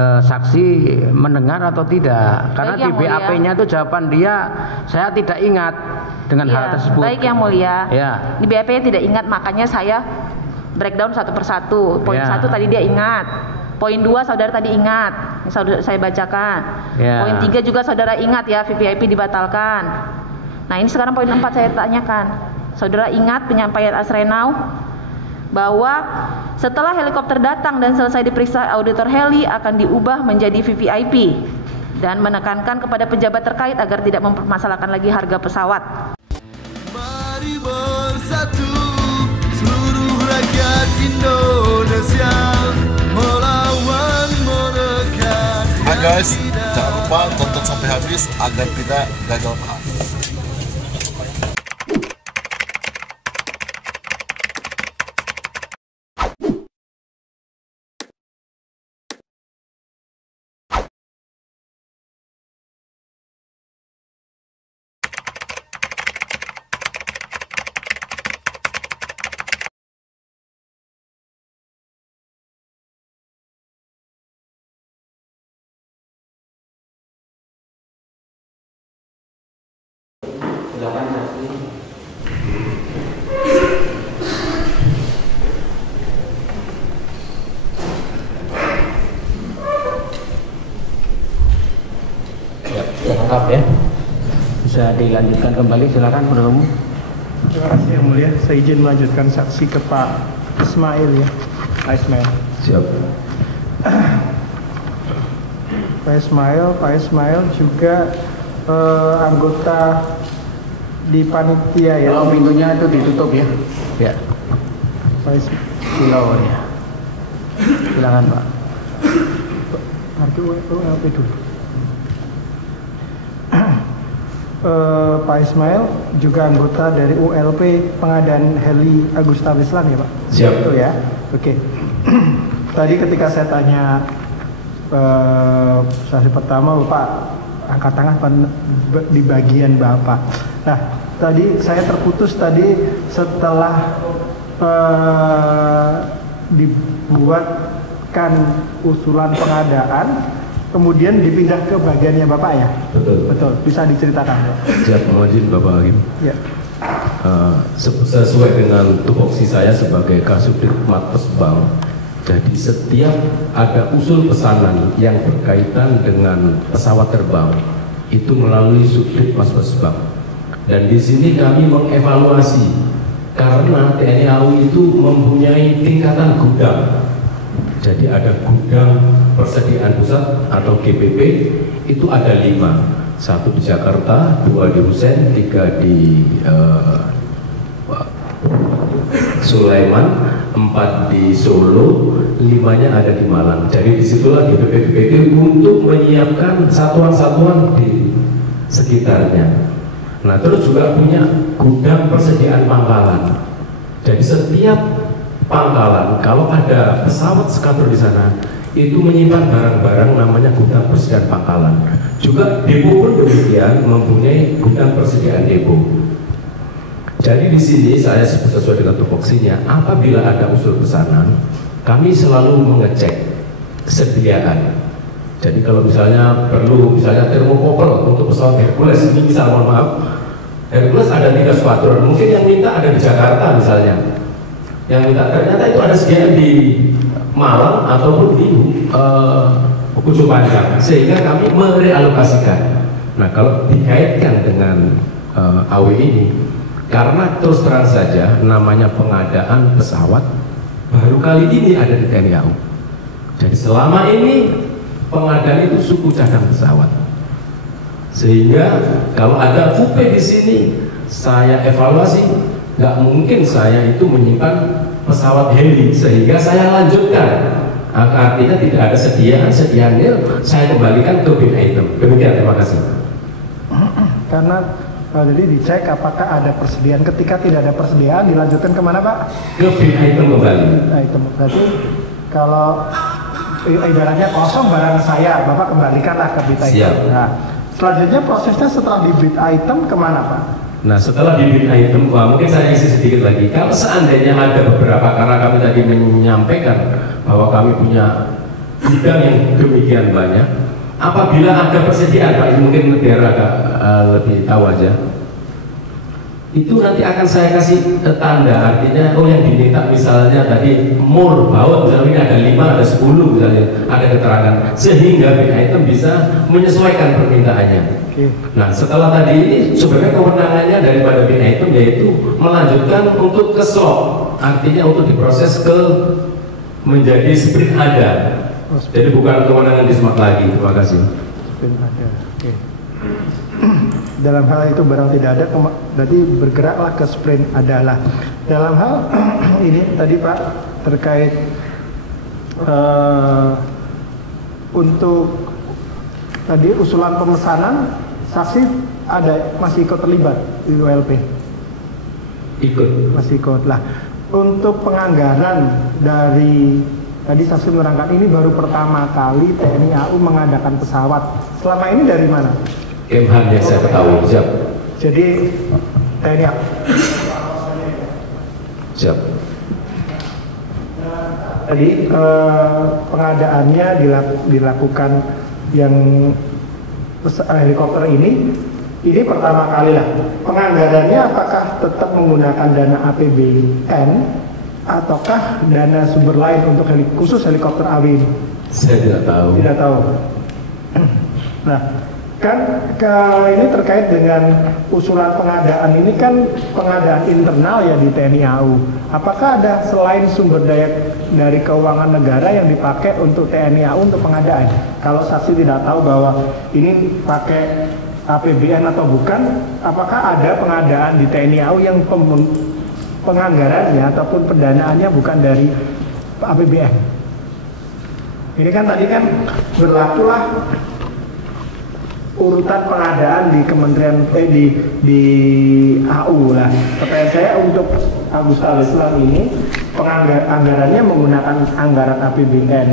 saksi mendengar atau tidak, karena di BAP-nya itu jawaban dia saya tidak ingat dengan hal tersebut. Baik Yang Mulia, ya. Di BAP-nya tidak ingat, makanya saya breakdown satu persatu. Poin 1 tadi dia ingat, poin 2 saudara tadi ingat, saudara saya bacakan. Poin 3 juga saudara ingat ya, VVIP dibatalkan. Nah ini sekarang poin 4 saya tanyakan, saudara ingat penyampaian Asrenau bahwa setelah helikopter datang dan selesai diperiksa auditor heli akan diubah menjadi VVIP dan menekankan kepada pejabat terkait agar tidak mempermasalahkan lagi harga pesawat. Mari bersatu seluruh rakyat Indonesia melawan mereka. Guys, jangan lupa tonton sampai habis agar tidak gagal paham. Silakan saksi. Ya, lengkap ya. Bisa dilanjutkan kembali, silakan penuntut umum. Terima kasih Yang Mulia. Saya izin melanjutkan saksi ke Pak Ismail ya. Pak Ismail. Siap. Pak Ismail juga anggota di panitia ya. Oh, pintunya itu ditutup ya. Ya. Pak Ismail. Silau ya. Silakan Pak. Kartu ULP dulu. Pak Ismail juga anggota dari ULP pengadaan heli Agusta Wislan ya Pak? Siap. Itu ya. Oke. Tadi ketika saya tanya sesi pertama Bapak angkat tangan di bagian Bapak. Nah, tadi saya terputus tadi setelah dibuatkan usulan pengadaan, kemudian dipindah ke bagiannya Bapak ya? Betul. Betul. Bisa diceritakan Pak? Siap, mohon izin Bapak Hakim. Ya. Sesuai dengan tupoksi saya sebagai Kasubdit Matpes Bank, jadi setiap ada usul pesanan yang berkaitan dengan pesawat terbang itu melalui Subdit Matpes Bank. Dan di sini kami mengevaluasi karena TNI AU itu mempunyai tingkatan gudang. Jadi ada gudang persediaan pusat atau GPP itu ada 5, 1 di Jakarta, 2 di Husein, 3 di Sulaiman, 4 di Solo, 5-nya ada di Malang. Jadi disitulah GPP untuk menyiapkan satuan-satuan di sekitarnya. Nah terus juga punya gudang persediaan pangkalan. Jadi setiap pangkalan kalau ada pesawat skadron di sana itu menyimpan barang-barang namanya gudang persediaan pangkalan. Juga depo pun demikian mempunyai gudang persediaan depo. Jadi di sini saya sesuai dengan tupoksinya, apabila ada usul pesanan, kami selalu mengecek kesediaan. Jadi kalau misalnya perlu misalnya termokopel untuk pesawat Hercules, ini misal mohon maaf, Hercules ada 3 skuadron, mungkin yang minta ada di Jakarta misalnya, yang minta ternyata itu ada sediaan di Malang ataupun di Ujung Pandang, sehingga kami merealokasikan. Nah kalau dikaitkan dengan AW ini, karena terus terang saja namanya pengadaan pesawat baru kali ini ada di TNI AU. Jadi selama ini pengadaan itu suku cadang pesawat, sehingga kalau ada UP di sini saya evaluasi, nggak mungkin saya itu menyimpan pesawat heli sehingga saya lanjutkan. Artinya tidak ada sediaan nil, saya kembalikan ke bin item. Demikian, terima kasih. Karena jadi dicek apakah ada persediaan. Ketika tidak ada persediaan, dilanjutkan kemana Pak? Ke bin item kembali. Item. Berarti kalau ibaratnya kosong barang saya, Bapak kembalikanlah ke bin item. Siap. Nah, selanjutnya prosesnya setelah di bin item kemana Pak? Nah setelah di bin item, mungkin saya isi sedikit lagi. Kalau seandainya ada beberapa, karena kami tadi menyampaikan bahwa kami punya gudang yang demikian banyak. Apabila ada persediaan, Pak, ini mungkin biar agak lebih tahu aja. Itu nanti akan saya kasih tanda, artinya yang diminta misalnya tadi mur, baut, misalnya ini ada 5, ada 10 misalnya, ada keterangan, sehingga big item bisa menyesuaikan permintaannya. Nah, setelah tadi ini sebenarnya kewenangannya daripada big item yaitu melanjutkan untuk ke slot, artinya untuk diproses ke menjadi sprint ada. Jadi bukan kewenangan di smart lagi. Terima kasih. Sprint ada. Oke. Dalam hal itu barang tidak ada, berarti bergeraklah ke sprint adalah. Dalam hal ini tadi Pak terkait untuk tadi usulan pemesanan, saksi ada masih ikut terlibat di ULP? Ikut. Masih ikut lah. Untuk penganggaran dari tadi saksi menerangkan ini baru pertama kali TNI AU mengadakan pesawat. Selama ini dari mana? Kemhan yang saya ketahui. Siap. Jadi TNI AU. Siap. Tadi pengadaannya dilakukan yang helikopter ini pertama kali lah. Penganggarannya apakah tetap menggunakan dana APBN ataukah dana sumber lain untuk khusus helikopter AW ini? Saya tidak tahu. Tidak tahu. Nah, kan ini terkait dengan usulan pengadaan ini kan pengadaan internal ya di TNI AU. Apakah ada selain sumber daya dari keuangan negara yang dipakai untuk TNI AU untuk pengadaan? Kalau saksi tidak tahu bahwa ini pakai APBN atau bukan, apakah ada pengadaan di TNI AU yang penganggarannya ataupun pendanaannya bukan dari APBN? Ini kan tadi kan berlakulah urutan pengadaan di Kementerian di AU lah. Pertanyaan saya untuk Agusta Islam ini anggarannya menggunakan anggaran APBN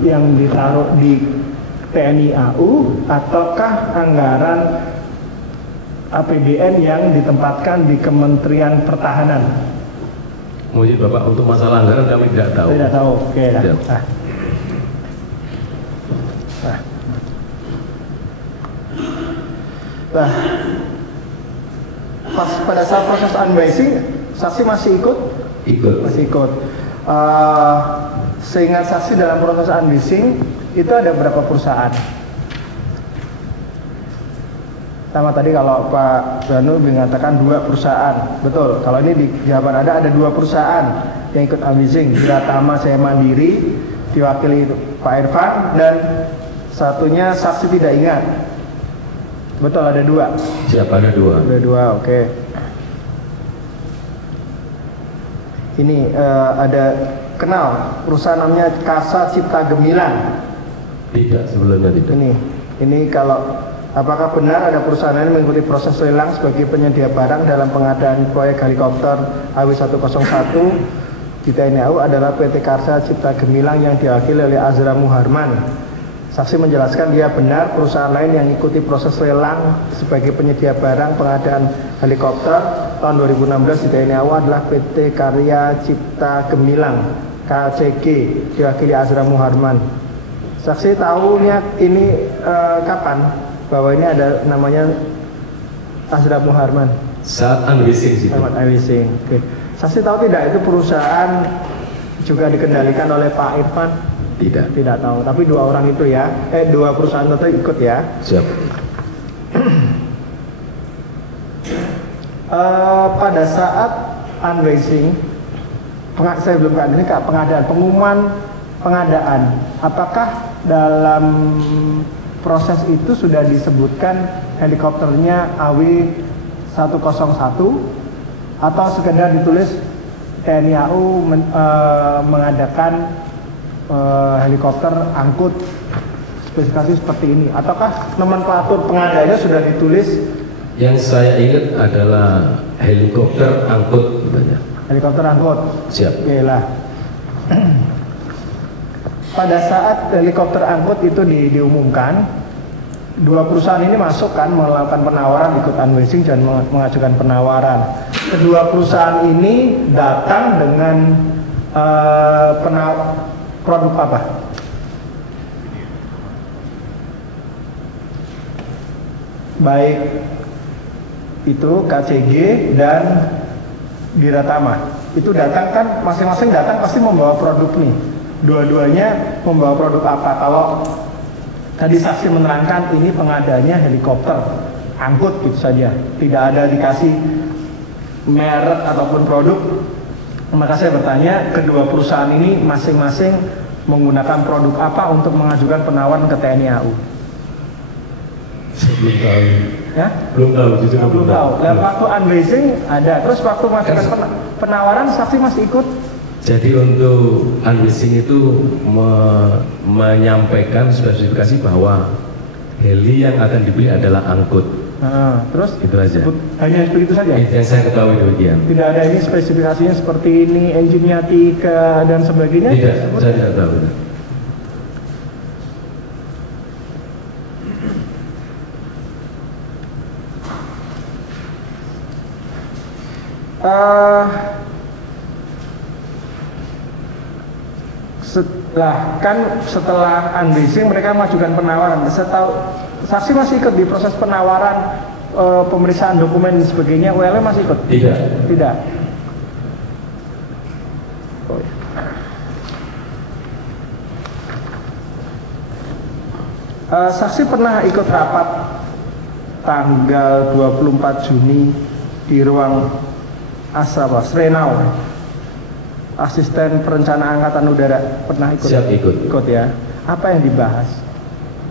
yang ditaruh di TNI AU ataukah anggaran APBN yang ditempatkan di Kementerian Pertahanan? Mungkin Bapak untuk masalah anggaran kami tidak tahu. Tidak tahu. Oke. Nah, pas pada saat proses unbasing, saksi masih ikut? Ikut. Masih ikut. Seingat saksi dalam proses unbasing itu ada berapa perusahaan? Sama tadi kalau Pak Banu mengatakan 2 perusahaan, betul. Kalau ini di jawaban ada 2 perusahaan yang ikut unbasing. Tama Saya Mandiri diwakili Pak Irfan dan satunya saksi tidak ingat. Betul, ada 2. Siapa ada 2? Ada 2, oke. Ini ada kenal perusahaan namanya Kasa Cipta Gemilang. Tidak, sebelumnya tidak. Ini kalau apakah benar ada perusahaan lain mengikuti proses lelang sebagai penyedia barang dalam pengadaan proyek helikopter AW101 di TNI AU adalah PT Kasa Cipta Gemilang yang diwakili oleh Azra Muharman. Saksi menjelaskan dia benar perusahaan lain yang ikuti proses lelang sebagai penyedia barang pengadaan helikopter tahun 2016 di TNI AU adalah PT Karya Cipta Gemilang KCG diwakili Azra Muharman. Saksi tahunya ini kapan bahwa ini ada namanya Azra Muharman? Saat unbasing sih. Saat unbasing. Oke. Saksi tahu tidak itu perusahaan juga dikendalikan oleh Pak Irfan? Tidak tahu, tapi 2 orang itu ya, 2 perusahaan itu ikut ya. Siap. Pada saat unbasing, saya belum ini Kak, pengumuman pengadaan, apakah dalam proses itu sudah disebutkan helikopternya AW101 atau sekedar ditulis TNI AU mengadakan helikopter angkut spesifikasi seperti ini, ataukah nomenklatur pengadaannya sudah ditulis? Yang saya ingat adalah helikopter angkut katanya. Helikopter angkut. Siap. Yalah. Pada saat helikopter angkut itu diumumkan, 2 perusahaan ini masuk kan melakukan penawaran, ikut unbasing dan mengajukan penawaran. Kedua perusahaan ini datang dengan produk apa? baik itu KCG dan Diratama itu datang kan masing-masing datang pasti membawa produk nih, dua-duanya membawa produk apa? Kalau tadi saksi menerangkan ini pengadaannya helikopter angkut gitu saja, tidak ada dikasih merek ataupun produk, maka saya bertanya kedua perusahaan ini masing-masing menggunakan produk apa untuk mengajukan penawaran ke TNI AU? Belum tahu. Ya? Belum tahu, jujur belum tahu. Dan waktu unleasing ada, terus waktu mengajukan penawaran saksi masih ikut? Jadi untuk unleasing itu menyampaikan spesifikasi bahwa heli yang akan dibeli adalah angkut. Nah, terus itu aja. Hanya begitu saja. Yang saya ketahui demikian. Tidak ada ini spesifikasinya seperti ini, engine-nya tiga dan sebagainya. Tidak, saya tidak tahu. Setelah unleasing mereka mengajukan penawaran. Saksi masih ikut di proses penawaran, pemeriksaan dokumen dan sebagainya. UL masih ikut? Tidak. Oh, ya. Saksi pernah ikut rapat tanggal 24 Juni di ruang Srenau, asisten perencana angkatan udara, pernah ikut? Siap ikut ya. Apa yang dibahas?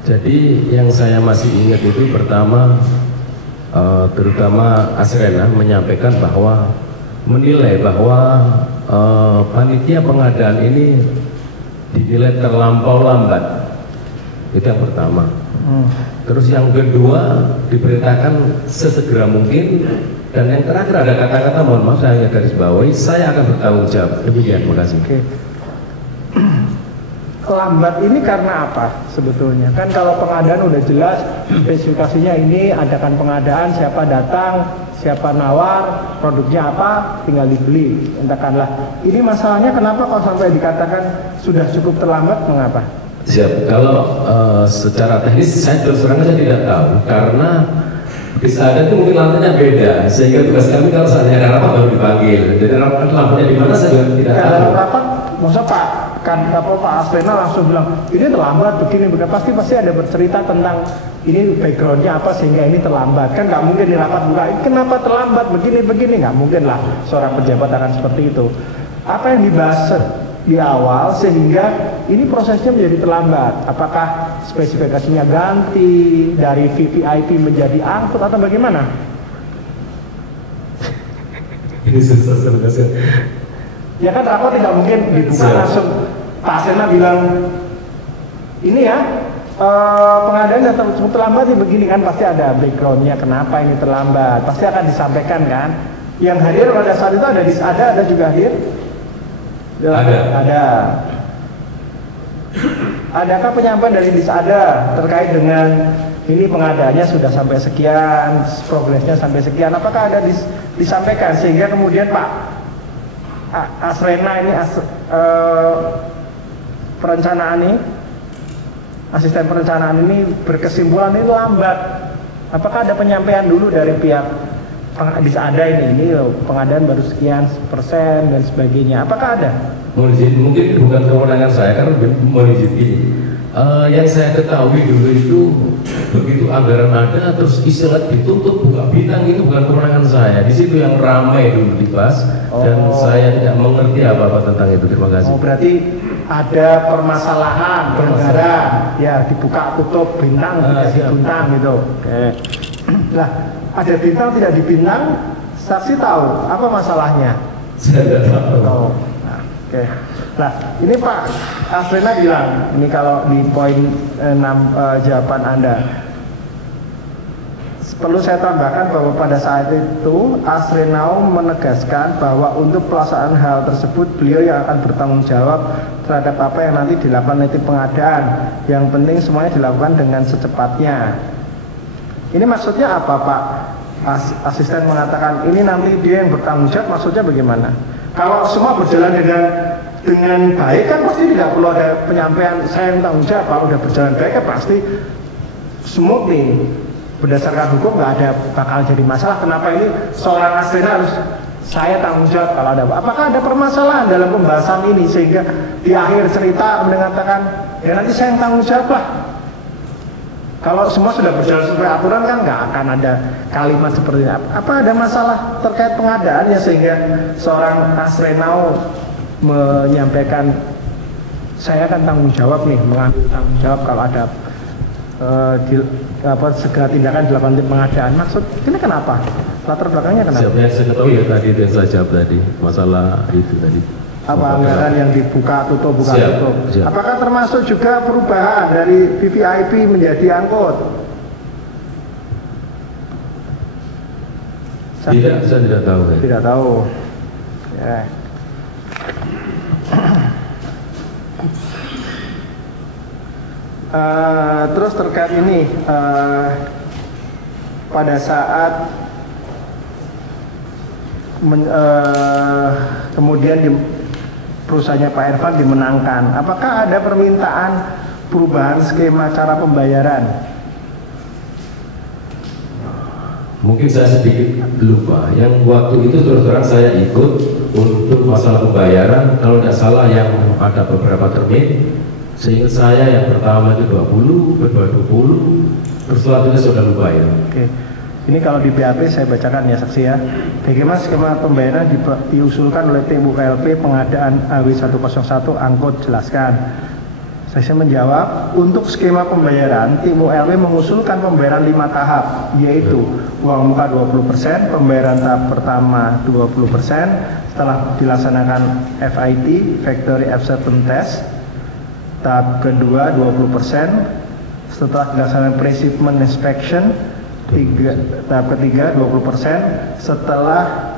Jadi yang saya masih ingat itu pertama terutama Asrena menyampaikan bahwa menilai bahwa panitia pengadaan ini dinilai terlampau lambat. Itu yang pertama. Terus yang kedua diberitakan sesegera mungkin. Dan yang terakhir ada kata-kata, mohon maaf saya hanya garis bawahi, saya akan bertanggung jawab. Demikian, terima kasih. Oke. Lambat ini karena apa sebetulnya? Kan kalau pengadaan udah jelas spesifikasinya ini, adakan pengadaan, siapa datang, siapa nawar, produknya apa, tinggal dibeli. Katakanlah. Ini masalahnya kenapa kalau sampai dikatakan sudah cukup terlambat, mengapa? Siap. Kalau secara teknis saya terus terang saya tidak tahu karena bisa ada itu mungkin lantainya beda, sehingga tugas kami kalau saatnya ada rapat baru dipanggil. Jadi rapat lampunya di mana saya juga tidak tahu. Dalam rapat, masa Pak Asrena langsung bilang ini terlambat begini, pasti ada bercerita tentang ini backgroundnya apa sehingga ini terlambat. Kan nggak mungkin di rapat buka, kenapa terlambat begini, nggak mungkin lah seorang pejabat akan seperti itu. Apa yang dibahas di awal sehingga ini prosesnya menjadi terlambat? Apakah spesifikasinya ganti dari VVIP menjadi angkut atau bagaimana? Ini susah sekali. Ya kan rapat tidak mungkin dibuka langsung. Pak Asena bilang ini ya pengadaan datang cukup terlambat ya begini, kan pasti ada backgroundnya kenapa ini terlambat, pasti akan disampaikan kan. Yang hadir pada saat itu ada juga hadir. Ada. Adakah penyampaian dari Disada terkait dengan ini pengadaannya sudah sampai sekian, progresnya sampai sekian? Apakah ada disampaikan sehingga kemudian Pak Asrena ini perencanaan ini, asisten perencanaan ini berkesimpulan ini lambat? Apakah ada penyampaian dulu dari pihak Disada ini pengadaan baru sekian persen dan sebagainya? Apakah ada? Mungkin bukan kewenangan saya karena mohon izin ini. Yang saya ketahui dulu itu begitu anggaran ada terus istilah ditutup buka bintang itu bukan kewenangan saya. Di situ yang ramai dulu dibahas dan saya tidak mengerti apa-apa tentang itu. Terima kasih. Oh, berarti ada permasalahan anggaran ya dibuka tutup bintang tidak dibintang gitu. Oke. Nah, ada bintang tidak dibintang, saksi tahu apa masalahnya? Saya tidak tahu. Oh. Oke. Nah, ini Pak Asrena bilang, ini kalau di poin 6 jawaban Anda. Perlu saya tambahkan bahwa pada saat itu Asrenau menegaskan bahwa untuk pelaksanaan hal tersebut beliau yang akan bertanggung jawab terhadap apa yang nanti dilakukan nanti pengadaan. Yang penting semuanya dilakukan dengan secepatnya. Ini maksudnya apa Pak? Asisten mengatakan ini nanti dia yang bertanggung jawab, maksudnya bagaimana? Kalau semua berjalan dengan baik kan pasti tidak perlu ada penyampaian saya yang tanggung jawab. Kalau udah berjalan baik kan pasti smooth nih. berdasarkan hukum nggak ada bakal jadi masalah. Kenapa ini seorang Asrena harus saya tanggung jawab kalau ada? Apakah ada permasalahan dalam pembahasan ini sehingga di akhir cerita mengatakan ya nanti saya yang tanggung jawab lah? Kalau semua sudah berjalan sesuai aturan kan nggak akan ada kalimat seperti ini. Apa ada masalah terkait pengadaannya sehingga seorang Asrenau menyampaikan saya akan tanggung jawab nih, mengambil tanggung jawab kalau ada segala tindakan dilakukan tim pengadaan. Maksud ini kenapa? Latar belakangnya kenapa? Siapa yang saya tahu ya tadi yang saya jawab tadi masalah itu tadi. Apa anggaran yang dibuka tutup tutup? Apakah termasuk juga perubahan dari VVIP menjadi angkut? Tidak, saya tidak tahu. Tidak tahu. Ya. Terus terkait ini pada saat kemudian perusahaannya Pak Irfan dimenangkan, apakah ada permintaan perubahan skema cara pembayaran? Mungkin saya sedikit lupa. Yang waktu itu terus terang saya ikut untuk masalah pembayaran. Kalau tidak salah yang ada beberapa termin. Seingat saya yang pertama itu 20, kedua 20, terus selanjutnya sudah lupa ya. Oke. Ini kalau di BAP saya bacakan ya saksi ya. Bagaimana skema pembayaran diusulkan oleh tim UKLP pengadaan AW101 angkut, jelaskan. Saya menjawab, untuk skema pembayaran tim UKLP mengusulkan pembayaran 5 tahap, yaitu uang muka 20%, pembayaran tahap pertama 20%, setelah dilaksanakan FIT (Factory Acceptance Test), tahap kedua 20%, setelah dilaksanakan Pre-Shipment Inspection, tahap ketiga 20%, setelah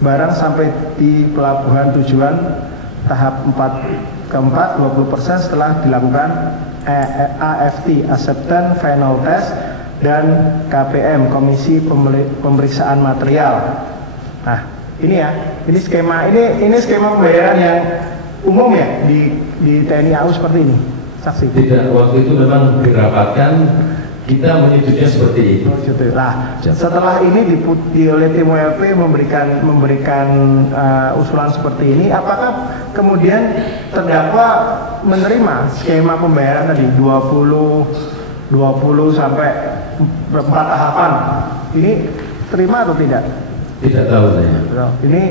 barang sampai di pelabuhan tujuan, tahap keempat 20%, setelah dilakukan AFT (Acceptance Final Test) dan KPM (Komisi Pemeriksaan Material). Nah, ini ya, ini skema pembayaran yang umum ya di TNI AU seperti ini, saksi? Tidak, waktu itu memang dirapatkan, kita menyetujui seperti itu. Nah, setelah ini oleh tim WLP memberikan usulan seperti ini, apakah kemudian terdakwa menerima skema pembayaran tadi 20 sampai 4 tahapan? Ini terima atau tidak? Tidak tahu saya. Ini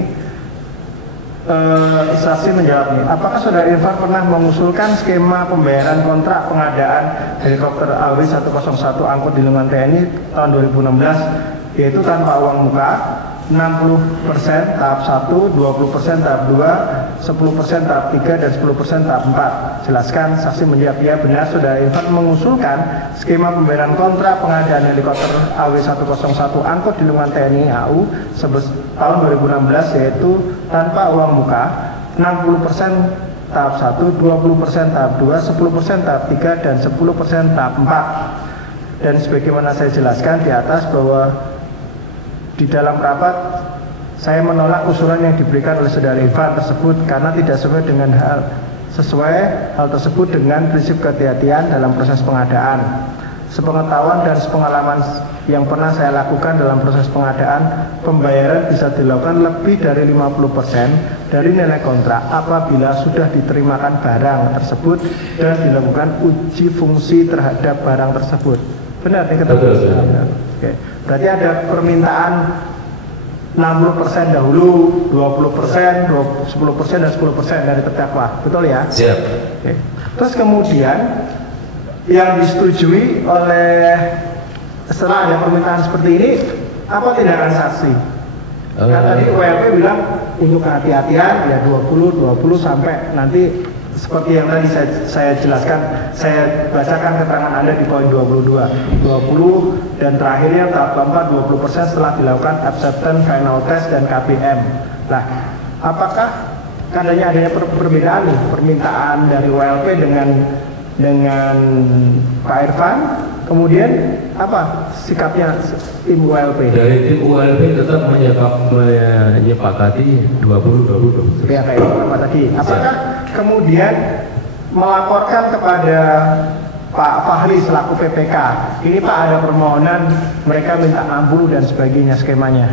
saksi menjawab nih, apakah saudara Irfan pernah mengusulkan skema pembayaran kontrak pengadaan helikopter AW101 angkut di lingkungan TNI tahun 2016, yaitu tanpa uang muka 60% tahap 1, 20% tahap 2, 10% tahap 3, dan 10% tahap 4. Jelaskan. Saksi menjawab, ya benar, saudara Irfan mengusulkan skema pembayaran kontrak pengadaan helikopter AW101 angkut di lingkungan TNI AU tahun 2016, yaitu tanpa uang muka 60% tahap 1, 20% tahap 2, 10% tahap 3, dan 10% tahap 4. Dan sebagaimana saya jelaskan di atas bahwa di dalam rapat saya menolak usulan yang diberikan oleh saudara Irfan tersebut karena tidak sesuai hal tersebut dengan prinsip kehati-hatian dalam proses pengadaan. Sepengetahuan dan sepengalaman yang pernah saya lakukan dalam proses pengadaan, pembayaran bisa dilakukan lebih dari 50% dari nilai kontrak apabila sudah diterimakan barang tersebut dan dilakukan uji fungsi terhadap barang tersebut. Benar nih ketemu? Oke. Berarti ada permintaan 60% dahulu, 20%, 10% dan 10% dari terdakwa. Betul ya? Siap. Oke. Terus kemudian yang disetujui oleh setelah ada permintaan seperti ini, apa tindakan saksi? Kan tadi WLP bilang untuk kehati-hatian ya 20 sampai nanti seperti yang tadi saya jelaskan, saya bacakan keterangan Anda di poin 22, 20 dan terakhirnya tahap keempat 20% setelah dilakukan acceptance final test dan KPM. Nah, apakah adanya perbedaan nih permintaan dari WLP dengan Pak Irfan? Kemudian apa sikapnya tim ULP? Dari tim ULP tetap menyepakati 20. Ya kayak apa tadi? Apakah kemudian melaporkan kepada Pak Fahri selaku PPK. Ini Pak ada permohonan mereka minta ambu dan sebagainya skemanya.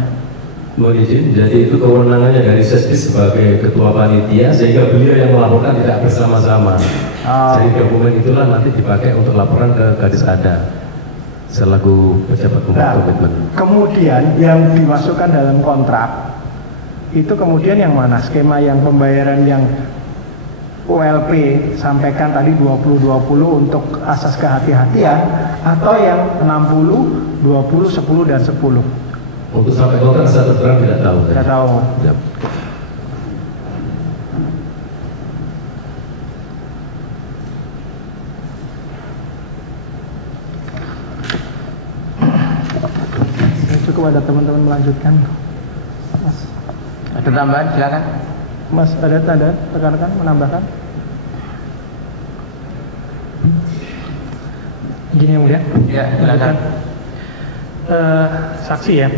Mohon izin, jadi itu kewenangannya dari Sesdis sebagai ketua panitia, sehingga beliau yang melaporkan tidak bersama-sama. Jadi dokumen itulah nanti dipakai untuk laporan ke Kadis Ada selaku pejabat komitmen. Kemudian yang dimasukkan dalam kontrak itu kemudian yang mana? Skema yang pembayaran yang ULP sampaikan tadi 20-20 untuk asas kehati-hatian, atau yang 60, 20, 10 dan 10? Untuk sampai kontrak saya terang tidak tahu. Tidak tahu. Ya. Cukup ada teman-teman melanjutkan. Mas. Ada tambahan, silakan. Mas, ada rekan-rekan menambahkan? Gini yang mulia. Ya, silakan. Saksi ya.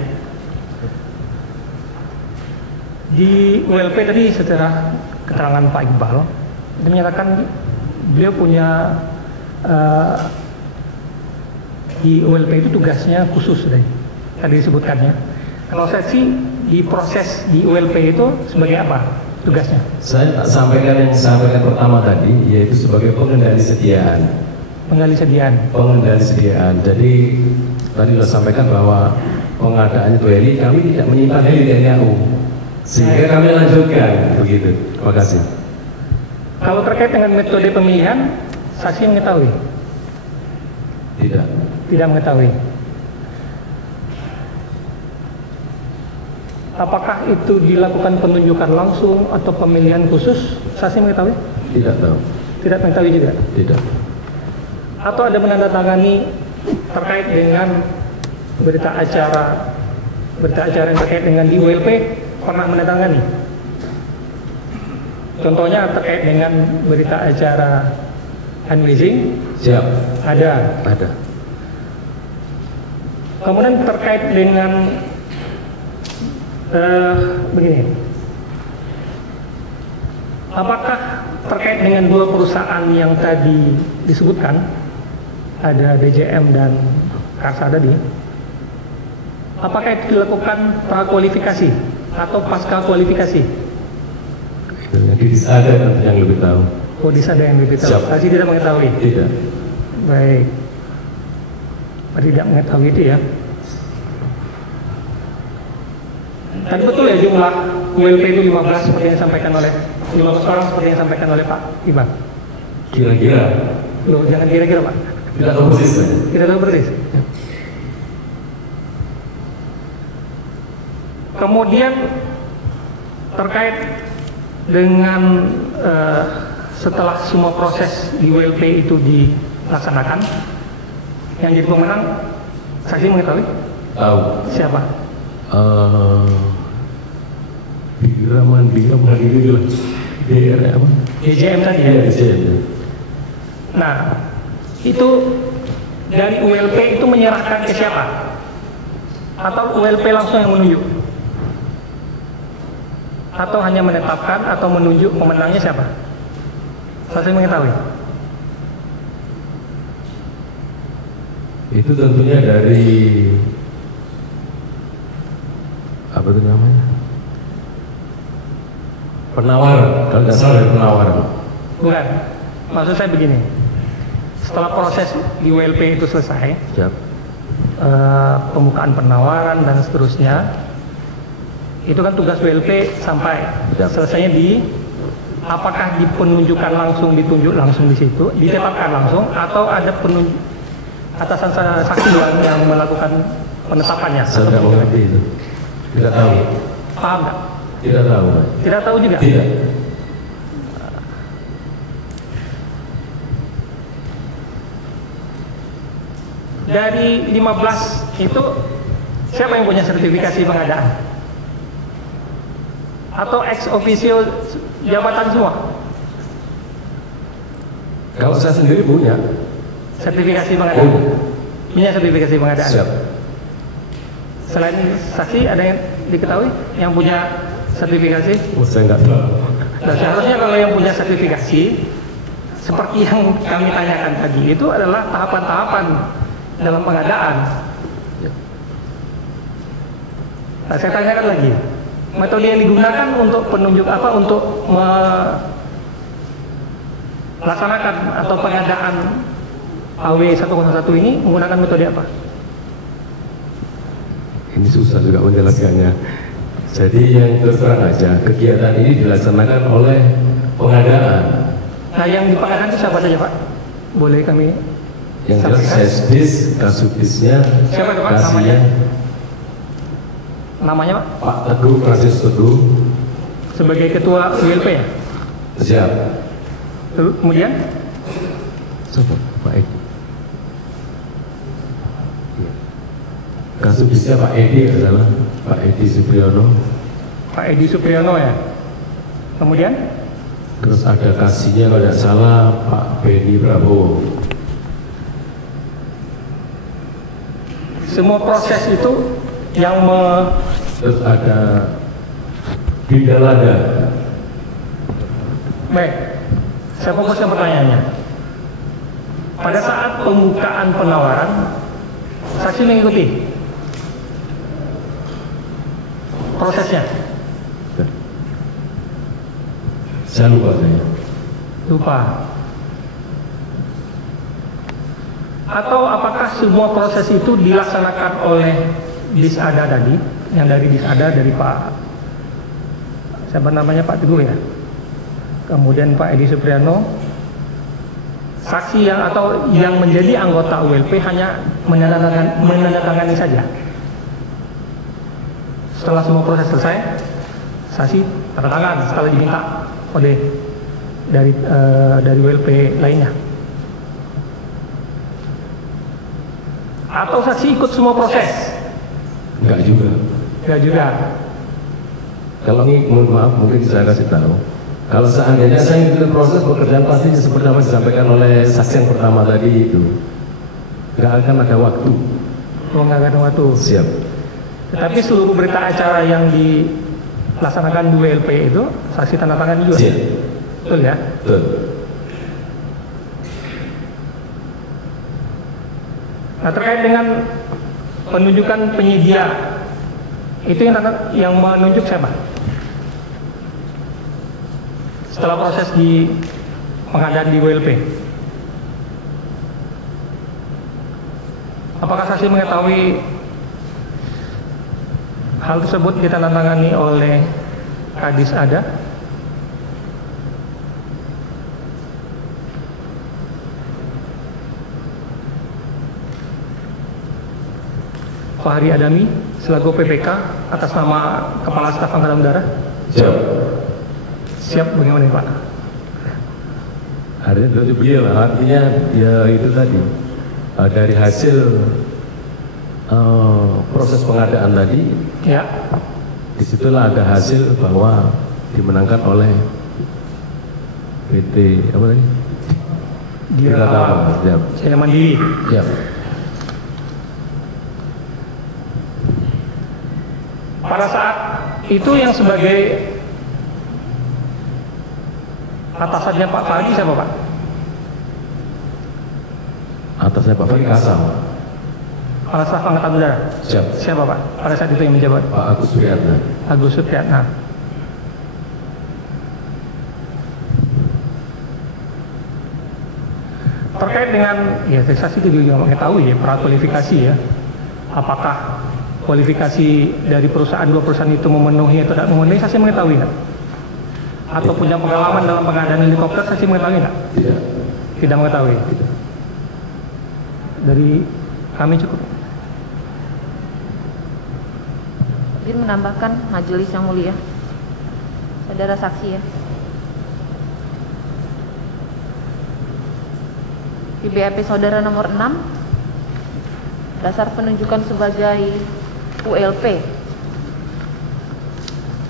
Di ULP tadi secara keterangan Pak Iqbal itu menyatakan beliau punya di ULP itu tugasnya khusus tadi disebutkannya. Kalau saya sih di proses di ULP itu sebagai apa tugasnya? Saya sampaikan yang sampaikan pertama tadi, yaitu sebagai pengendali sediaan. Pengendali sediaan. Pengendali sediaan. Jadi tadi sudah sampaikan bahwa pengadaannya itu heli, kami tidak menyimpan heli dari AU, sehingga kami lanjutkan begitu. Terima kasih. Kalau terkait dengan metode pemilihan, saksi mengetahui? Tidak. Tidak mengetahui. Apakah itu dilakukan penunjukan langsung atau pemilihan khusus? Saksi mengetahui? Tidak tahu. Tidak mengetahui juga? Tidak. Atau ada menandatangani terkait dengan berita acara yang terkait dengan di ULP pernah menandatangani? Contohnya terkait dengan berita acara fundraising? Siap. Ada. Ada. Kemudian terkait dengan begini, apakah terkait dengan dua perusahaan yang tadi disebutkan, ada DJM dan Karsa tadi, apakah itu dilakukan prakualifikasi atau pasca kualifikasi? Ada yang lebih tahu. Oh, ada yang lebih tahu. Saksi tidak mengetahui. Tidak. Baik. Tidak mengetahui itu ya. Tadi betul ya jumlah ULP itu 15 seperti yang disampaikan oleh 15 orang seperti yang disampaikan oleh Pak Iman. Kira-kira. Loh, jangan kira-kira Pak. Tidak tahu persis. Tidak tahu persis. Kemudian terkait dengan setelah semua proses di ULP itu dilaksanakan, yang jadi pemenang saksi mengetahui? Tahu. Siapa? Biraman itu lah. Daerah apa? DJM tadi ya? DJM. Nah, itu dari ULP itu menyerahkan ke siapa? Atau ULP langsung yang menunjuk? Atau hanya menetapkan atau menunjuk pemenangnya siapa? Saya mengetahui. Itu tentunya dari apa itu namanya? Penawaran, kalau tidak salah dari penawaran. Bukan. Maksud saya begini. Setelah proses di ULP itu selesai, Siap. Pembukaan penawaran dan seterusnya, itu kan tugas WLP sampai selesainya apakah dipenunjukkan langsung, ditunjuk langsung di situ, ditetapkan langsung, atau ada atasan saksi yang melakukan penetapannya? Saya tidak mengerti itu. Tidak tahu. Paham nggak? Tidak tahu. Tidak tahu juga? Tidak. Dari 15 itu siapa yang punya sertifikasi pengadaan? Atau ex officio jabatan semua? Kalau saya sendiri punya sertifikasi pengadaan. Punya sertifikasi pengadaan. Siap. Selain saksi ada yang diketahui yang punya sertifikasi? Saya nggak tahu. Dan seharusnya kalau yang punya sertifikasi seperti yang kami tanyakan tadi, itu adalah tahapan-tahapan dalam pengadaan. Nah, saya tanyakan lagi, metode yang digunakan untuk penunjuk apa, untuk melaksanakan atau pengadaan AW101 ini menggunakan metode apa? Ini susah juga menjelaskannya. Jadi yang terus terang aja, kegiatan ini dilaksanakan oleh pengadaan. Nah, yang di pengadaan itu siapa saja, Pak? Boleh kami yang jelas Sesdis, Kasubdisnya, siapa itu, Pak? Kasihnya. Namanya, Pak? Pak Teguh, Francis Teguh. Sebagai ketua ULP ya? Siap. Kemudian? Siapa? Pak Edi. Kasubdisnya Pak Edi adalah Pak Edi Supriyono. Pak Edi Supriyono ya. Kemudian? Terus ada kasihnya kalau tidak salah Pak Beni Prabowo. Semua proses itu yang terus ada Dinda Lada. Baik, saya fokuskan pertanyaannya. Pada saat pembukaan penawaran, saksi mengikuti prosesnya? Saya lupa saya. Lupa. Atau apakah semua proses itu dilaksanakan oleh Disada tadi, yang dari Disada, dari Pak, siapa namanya, Pak Teguh ya, kemudian Pak Edi Supriyono, saksi yang atau yang menjadi anggota ULP hanya menandatangani saja. Setelah semua proses selesai, saksi tanda tangan setelah diminta oleh dari ULP lainnya. Atau saksi ikut semua proses? Enggak juga. Enggak juga. Kalau ini mohon maaf, mungkin saya kasih tahu. Kalau seandainya saya ikut proses pekerjaan pasti seperti apa disampaikan oleh saksi yang pertama tadi itu, nggak akan ada waktu. Oh, nggak ada waktu. Siap. Tetapi seluruh berita acara yang dilaksanakan di WLP itu saksi tanda tangan juga. Siap. Betul ya? Betul. Nah, terkait dengan penunjukan penyedia, itu yang menunjuk siapa? Setelah proses di pengadaan di WLP, apakah saksi mengetahui hal tersebut ditandatangani oleh Kadis Ada? Pak Hari Adami selaku PPK atas nama Kepala Staf Angkatan Udara? Siap. Siap, bagaimana Pak? Artinya beliau, artinya ya itu tadi dari hasil proses pengadaan tadi, ya, disitulah ada hasil bahwa dimenangkan oleh PT apa tadi? Dia Jaya Mandiri. Siap. Pada saat itu yang sebagai atasannya Pak Fahri siapa Pak? Atasnya Pak Fahri Kasam. Kepala Staf Angkatan Udara. Siap. Siapa Pak? Pada saat itu yang menjabat? Pak Agus Supriyatna. Agus Supriyatna. Terkait dengan, ya saksi itu juga mengetahui ya prakualifikasi ya. Apakah kualifikasi dari perusahaan, dua perusahaan itu memenuhi atau tidak memenuhi, saksi mengetahui nggak? Atau punya pengalaman dalam pengadaan helikopter, saksi mengetahui nggak? Tidak. Tidak mengetahui. Tidak. Dari kami cukup. Izin menambahkan majelis yang mulia, saudara saksi ya. Di BAP saudara nomor 6, dasar penunjukan sebagai ULP.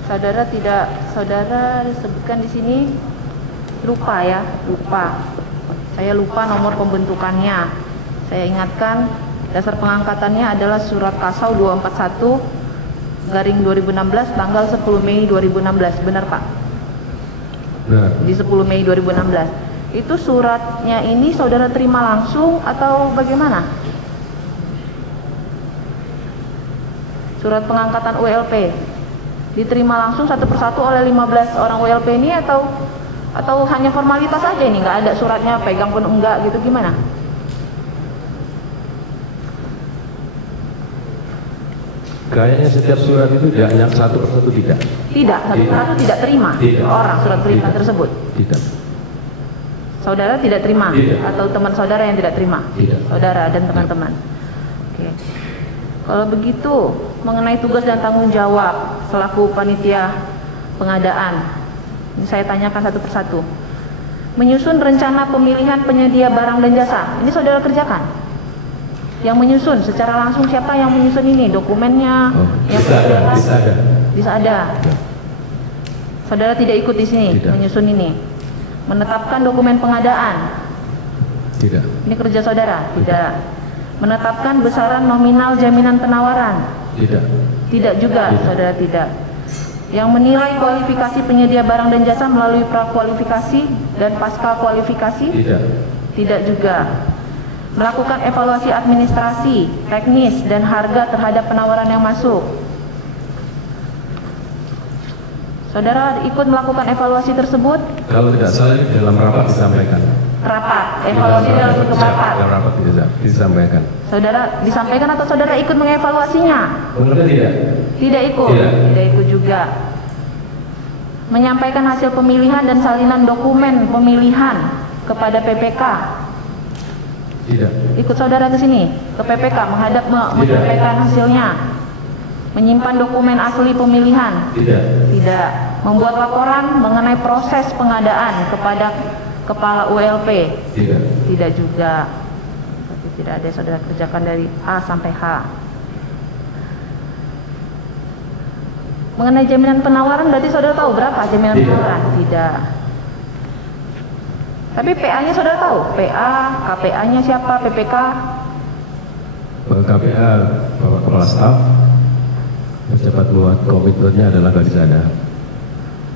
Saudara disebutkan di sini lupa ya, lupa. Saya lupa nomor pembentukannya. Saya ingatkan dasar pengangkatannya adalah surat Kasau 241/2016 tanggal 10 Mei 2016. Benar Pak? Benar. Di 10 Mei 2016. Itu suratnya ini saudara terima langsung atau bagaimana? Surat pengangkatan ULP diterima langsung satu persatu oleh 15 orang ULP ini atau hanya formalitas aja ini, nggak ada suratnya, pegang pun enggak gitu, gimana? Kayaknya setiap surat itu hanya satu persatu tidak. Tidak, satu persatu tidak terima orang surat perintah tersebut. Tidak. Saudara tidak terima tidak. Atau teman saudara yang tidak terima? Tidak. Saudara dan teman-teman. Oke. Kalau begitu mengenai tugas dan tanggung jawab selaku panitia pengadaan, ini saya tanyakan satu persatu. Menyusun rencana pemilihan penyedia barang dan jasa, ini saudara kerjakan? Yang menyusun secara langsung siapa yang menyusun ini? Dokumennya? Yang bisa ada. Saudara tidak ikut di sini menyusun ini. Menetapkan dokumen pengadaan? Tidak. Ini kerja saudara? Tidak. Menetapkan besaran nominal jaminan penawaran? Tidak. Tidak juga, saudara tidak. Yang menilai kualifikasi penyedia barang dan jasa melalui prakualifikasi dan pasca kualifikasi? Tidak. Tidak juga. Melakukan evaluasi administrasi, teknis, dan harga terhadap penawaran yang masuk? Saudara ikut melakukan evaluasi tersebut? Kalau tidak salah dalam rapat disampaikan. Rapat, evaluasi dalam bentuk rapat. Dalam rapat disampaikan. Saudara disampaikan atau saudara ikut mengevaluasinya? Benar tidak? Tidak ikut. Tidak ikut juga. Menyampaikan hasil pemilihan dan salinan dokumen pemilihan kepada PPK? Tidak. Ikut saudara ke sini ke PPK menyampaikan hasilnya? Menyimpan dokumen asli pemilihan? Tidak. Tidak. Membuat laporan mengenai proses pengadaan kepada kepala ULP? Tidak. Tidak juga. Tapi tidak ada saudara kerjakan dari A sampai H. Mengenai jaminan penawaran berarti saudara tahu berapa jaminan penawaran? Tidak. Tapi PA-nya saudara tahu? PA, KPA-nya siapa? PPK? KPA Bapak Kepala Staf. Pejabat buat komitmennya adalah bagi saya.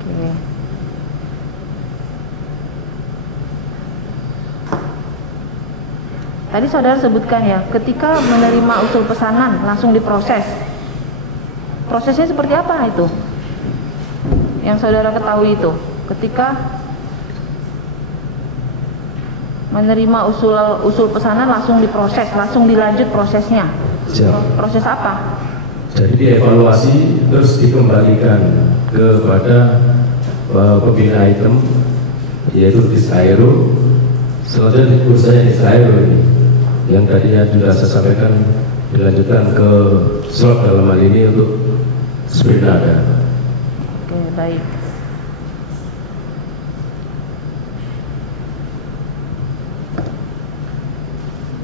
Oke. Tadi saudara sebutkan ya, ketika menerima usul pesanan langsung diproses. Prosesnya seperti apa itu? Yang saudara ketahui itu, ketika menerima usul pesanan langsung diproses, langsung dilanjut prosesnya. Siap. Proses apa? Jadi dievaluasi terus dikembalikan kepada pembina item, yaitu Disaero. Selanjutnya urusannya Disaero ini, yang tadinya sudah saya sampaikan, dilanjutkan ke slot dalam hal ini untuk Sprinada. Oke, baik.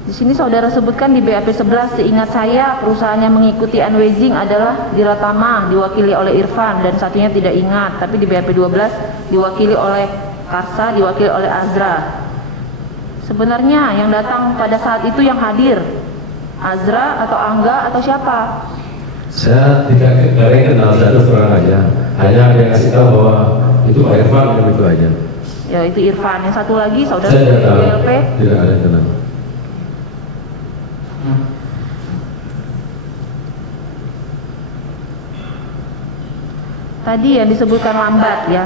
Di sini saudara sebutkan di BAP 11, seingat saya perusahaan yang mengikuti unwazing adalah Diratama, diwakili oleh Irfan, dan satunya tidak ingat. Tapi di BAP 12 diwakili oleh Karsa, diwakili oleh Azra. Sebenarnya yang datang pada saat itu yang hadir Azra atau Angga atau siapa? Saya tidak kenal satu orang aja, hanya ada yang kasih tahu bahwa itu Pak Irfan dan itu aja. Ya itu Irfan. Yang satu lagi saudara saya BLP? Tidak ada yang kenal. Tadi yang disebutkan lambat ya,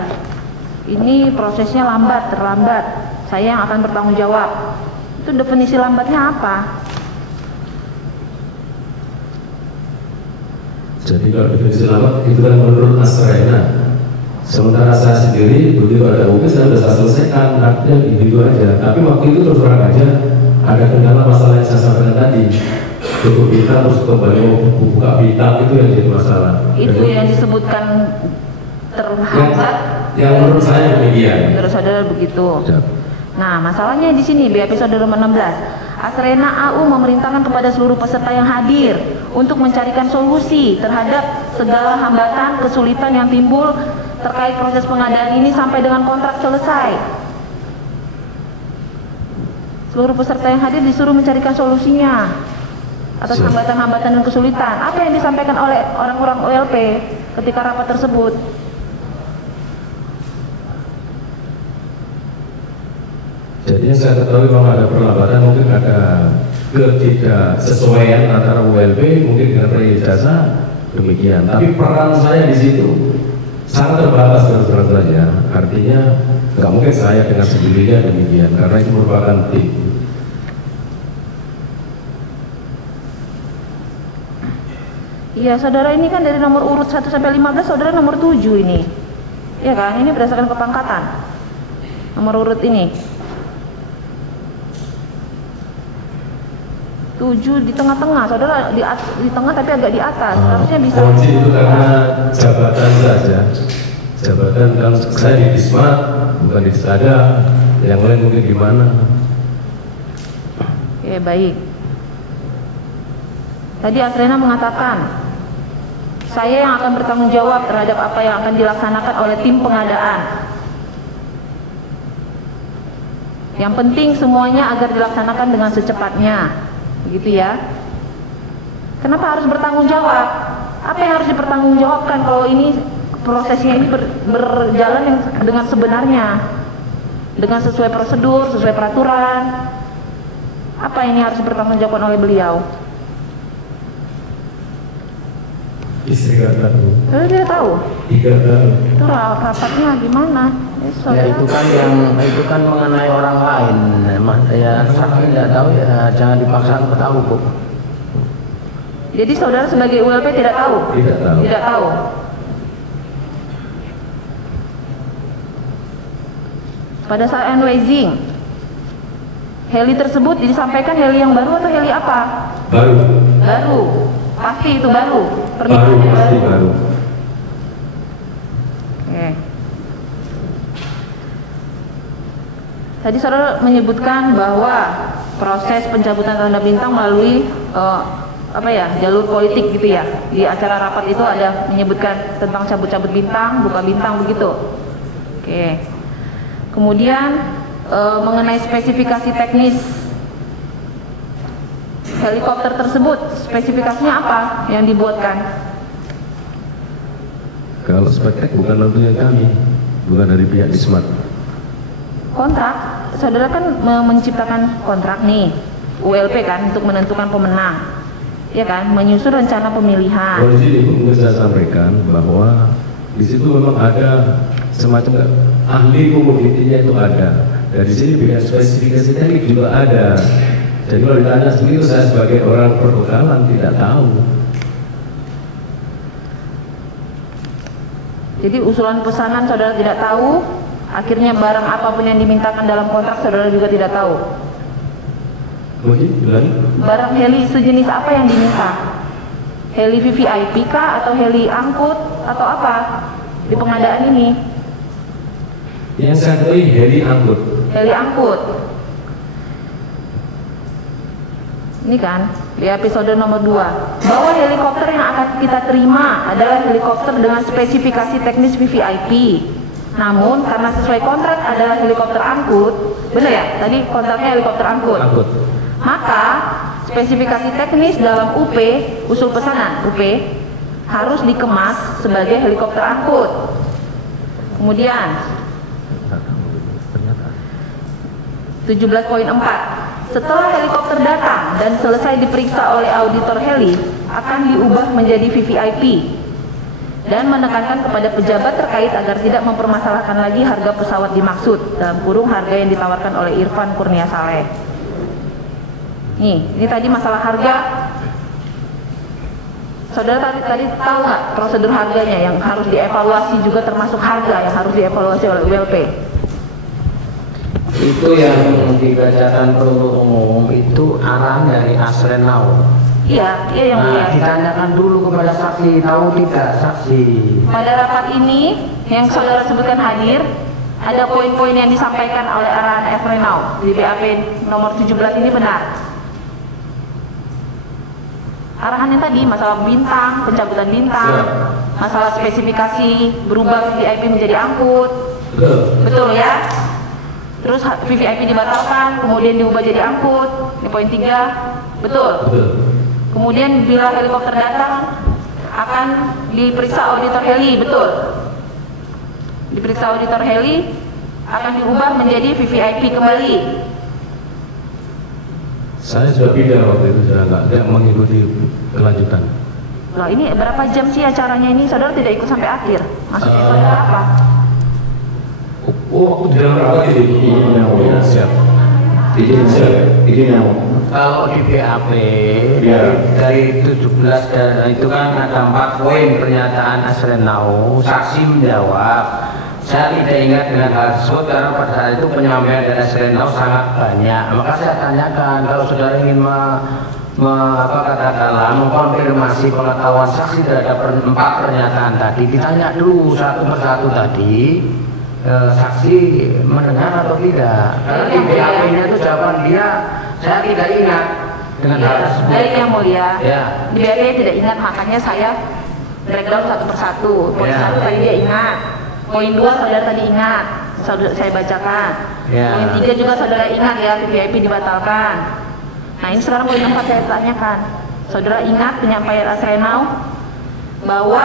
ini prosesnya lambat, terlambat, saya yang akan bertanggung jawab. Itu definisi lambatnya apa? Jadi kalau definisi lambat itu kan menurut Asrena. Sementara saya sendiri begitu ada UP saya sudah selesaikan, artinya begitu aja. Tapi waktu itu terus terang aja ada kendala masalah yang saya sampaikan tadi. Tutup pita terus kembali buka pita, itu yang jadi masalah. Itu yang disebutkan terhambat. Yang menurut saya demikian. Menurut saudara begitu. Ya. Nah, masalahnya di sini BAP saudara 16. Asrena AU memerintahkan kepada seluruh peserta yang hadir untuk mencarikan solusi terhadap segala hambatan, kesulitan yang timbul terkait proses pengadaan ini sampai dengan kontrak selesai. Seluruh peserta yang hadir disuruh mencarikan solusinya atas hambatan-hambatan dan kesulitan. Apa yang disampaikan oleh orang-orang OLP ketika rapat tersebut? Jadi yang saya ketahui memang ada perlambatan, mungkin ada ketidaksesuaian antara ULP mungkin dengan pemberi jasa demikian. Tapi peran saya di situ sangat terbatas terus saja. Artinya nggak mungkin saya dengan sendirinya demikian, karena itu merupakan tim. Iya, saudara ini kan dari nomor urut 1 sampai 15, saudara nomor 7 ini. Iya kan? Ini berdasarkan kepangkatan. Nomor urut ini. 7 di tengah-tengah, saudara di tengah tapi agak di atas. Harusnya bisa. Kunci itu karena jabatan saja. Jabatan kan saya di Dismat, bukan di Sada. Yang lain mungkin gimana? Oke, baik. Tadi Asrena mengatakan, saya yang akan bertanggung jawab terhadap apa yang akan dilaksanakan oleh tim pengadaan. Yang penting semuanya agar dilaksanakan dengan secepatnya. Begitu ya. Kenapa harus bertanggung jawab? Apa yang harus dipertanggungjawabkan kalau ini prosesnya ini berjalan dengan sebenarnya, dengan sesuai prosedur, sesuai peraturan? Apa ini harus dipertanggungjawabkan oleh beliau? Istri nggak tahu. Dia tahu. Tidak tahu. Itu rapatnya gimana? Ya itu kan mengenai orang lain. Ya saksi nggak tahu ya jangan dipaksa tahu kok. Jadi saudara sebagai ULP tidak tahu? Tidak tahu. Tidak tahu. Pada saat unwazing, heli tersebut disampaikan heli yang baru atau heli apa? Baru. Baru. Pasti itu baru. Baru, pasti baru. Oke. Tadi saudara menyebutkan bahwa proses pencabutan tanda bintang melalui jalur politik gitu ya. Di acara rapat itu ada menyebutkan tentang cabut-cabut bintang, buka bintang begitu. Oke. Kemudian mengenai spesifikasi teknis helikopter tersebut, spesifikasinya apa yang dibuatkan? Kalau spektek bukan tentunya kami, bukan dari pihak Dismat. Kontrak, saudara kan menciptakan kontrak nih, ULP kan untuk menentukan pemenang, ya kan, menyusun rencana pemilihan. Kondisi ini mungkin saya sampaikan bahwa di situ memang ada semacam ahli komoditinya itu ada. Dari sini pihak spesifikasi teknik juga ada. Jadi kalau ditanya seperti itu, saya sebagai orang perbekalan tidak tahu. Jadi usulan pesanan saudara tidak tahu, akhirnya barang apapun yang dimintakan dalam kontrak saudara juga tidak tahu. Barang heli sejenis apa yang diminta? Heli VVIP kah atau heli angkut atau apa di pengadaan ini? Yang saya tahu heli angkut. Heli angkut. Ini kan di episode nomor 2, bahwa helikopter yang akan kita terima adalah helikopter dengan spesifikasi teknis VVIP. Namun karena sesuai kontrak adalah helikopter angkut, benar ya? Tadi kontraknya helikopter angkut. Maka spesifikasi teknis dalam UP, usul pesanan UP, harus dikemas sebagai helikopter angkut. Kemudian 17.4, setelah helikopter datang dan selesai diperiksa oleh auditor heli, akan diubah menjadi VVIP dan menekankan kepada pejabat terkait agar tidak mempermasalahkan lagi harga pesawat dimaksud, dalam kurung harga yang ditawarkan oleh Irfan Kurnia Saleh. Ini tadi masalah harga. Saudara tadi tahu nggak prosedur harganya yang harus dievaluasi juga termasuk harga yang harus dievaluasi oleh ULP? Itu yang dibacakan penuntut umum itu arahan dari Asrenau. Iya yang mulia. Ditanyakan dulu kepada saksi, tahu tidak saksi? Pada rapat ini yang saudara sebutkan hadir, ada poin-poin yang disampaikan oleh arahan Asrenau di BAP nomor 17 ini benar. Arahannya tadi masalah bintang, pencabutan bintang, masalah spesifikasi berubah VVIP menjadi angkut. Betul ya? Terus VVIP dibatalkan, kemudian diubah jadi angkut. Ini poin 3. Betul. Kemudian bila helikopter datang akan diperiksa auditor heli. Betul. Diperiksa auditor heli akan diubah menjadi VVIP kembali. Saya sudah pindah waktu itu, sudah nggak mengikuti kelanjutan. Loh, ini berapa jam sih acaranya ini? Saudara tidak ikut sampai akhir. Maksudnya saudara apa? Oh, di dalam rapat ini. Ya, siap. Kalau di BAP dari 17 dan itu kan ada 4 poin pernyataan Asrenau, saksi menjawab. Saya tidak ingat dengan hal tersebut karena pada saat itu penyampaian dari Asrenau sangat banyak. Maka saya tanyakan kalau saudara ingin katakanlah mengkonfirmasi pengetahuan saksi terhadap 4 pernyataan tadi, ditanya dulu satu persatu tadi. Saksi mendengar atau tidak? Karena di BAP-nya itu jawaban dia saya tidak ingat dengan hal tersebut. Baik Yang Mulia, ya. Di BAP tidak ingat, makanya saya breakdown satu persatu. Poin 1 tadi dia ingat, poin 2 saudara tadi ingat, saya bacakan. Poin 3 juga saudara ingat ya, VVIP dibatalkan. Nah ini sekarang poin 4 saya tanyakan, saudara ingat penyampaian Asrenau bahwa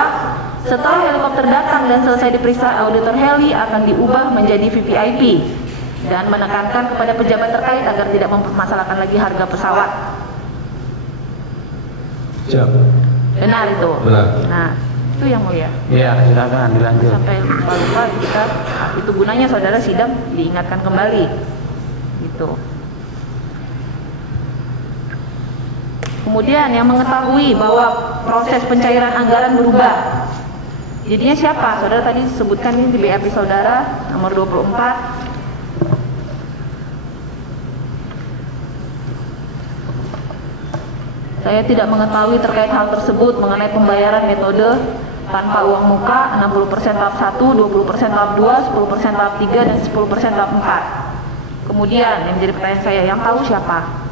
setelah helikopter datang dan selesai diperiksa, auditor heli akan diubah menjadi VVIP dan menekankan kepada pejabat terkait agar tidak mempermasalahkan lagi harga pesawat. Siap. Benar itu. Benar. Nah, itu Yang Mulia. Ya, silakan dilanjut. Sampai lupa kita, itu gunanya saudara sidang diingatkan kembali. Gitu. Kemudian yang mengetahui bahwa proses pencairan anggaran berubah. Jadinya siapa? Saudara tadi sebutkan ini di BAP saudara nomor 24. Saya tidak mengetahui terkait hal tersebut mengenai pembayaran metode tanpa uang muka 60% tahap 1, 20% tahap 2, 10% tahap 3, dan 10% tahap 4. Kemudian yang menjadi pertanyaan saya, yang tahu siapa?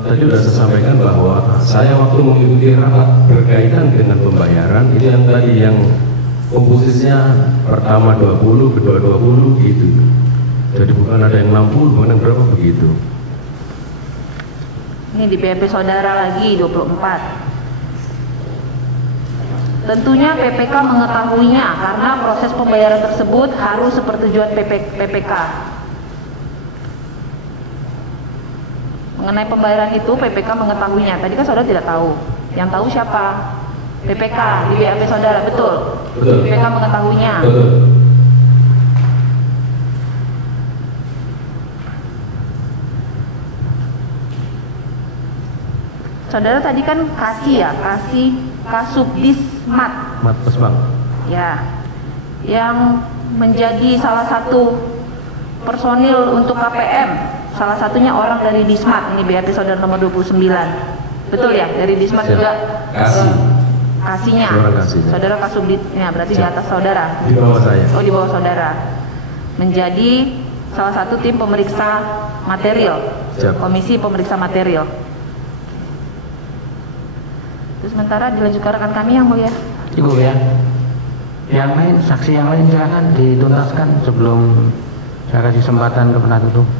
Tadi sudah saya sampaikan bahwa saya waktu mengikuti rapat berkaitan dengan pembayaran itu yang tadi yang komposisinya pertama 20, kedua 20 gitu. Jadi bukan ada yang 60, bukan yang berapa begitu. Ini di BAP saudara lagi 24. Tentunya PPK mengetahuinya karena proses pembayaran tersebut harus sepersetujuan PPK. Mengenai pembayaran itu PPK mengetahuinya. Tadi kan saudara tidak tahu. Yang tahu siapa? PPK di BAP saudara, betul? Betul. PPK mengetahuinya. Betul. Saudara tadi kan kasih Kasubdismat. Matpesbang. Ya. Yang menjadi salah satu personil untuk KPM. Salah satunya orang dari Dismat, ini BAP saudara nomor 29. Betul ya? Dari Dismat juga kasihnya. Saudara Kasubditnya, berarti di atas saudara. Di bawah saya. Oh, di bawah saudara. Menjadi salah satu tim pemeriksa material. Siap. Komisi pemeriksa material. Terus sementara dilanjutkan rekan kami Yang Mulia. Cukup ya. Yang lain, saksi yang lain silakan dituntaskan sebelum saya kasih kesempatan ke penuntut umum.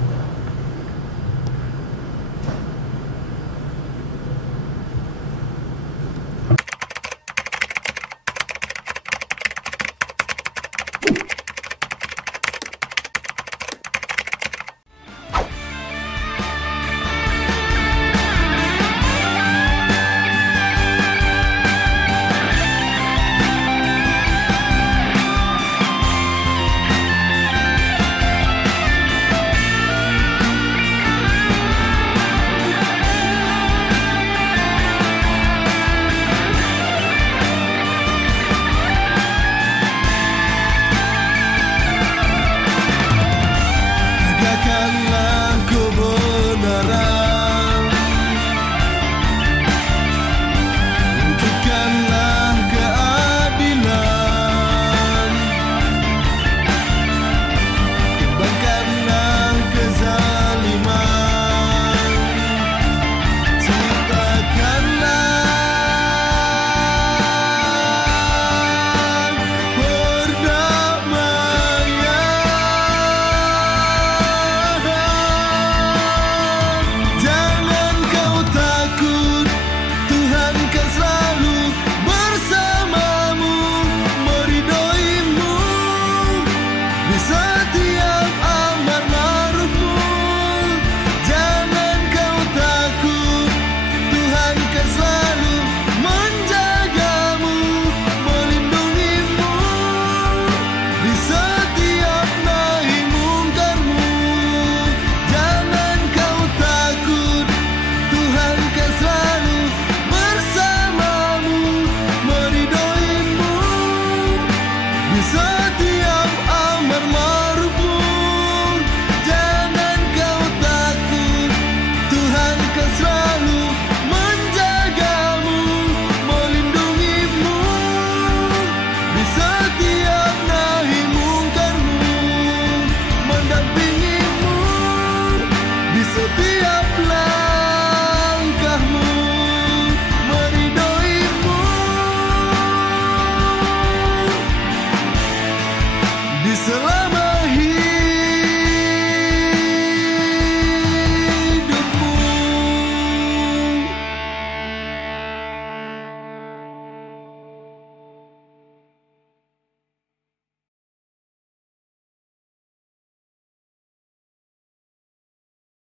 sedih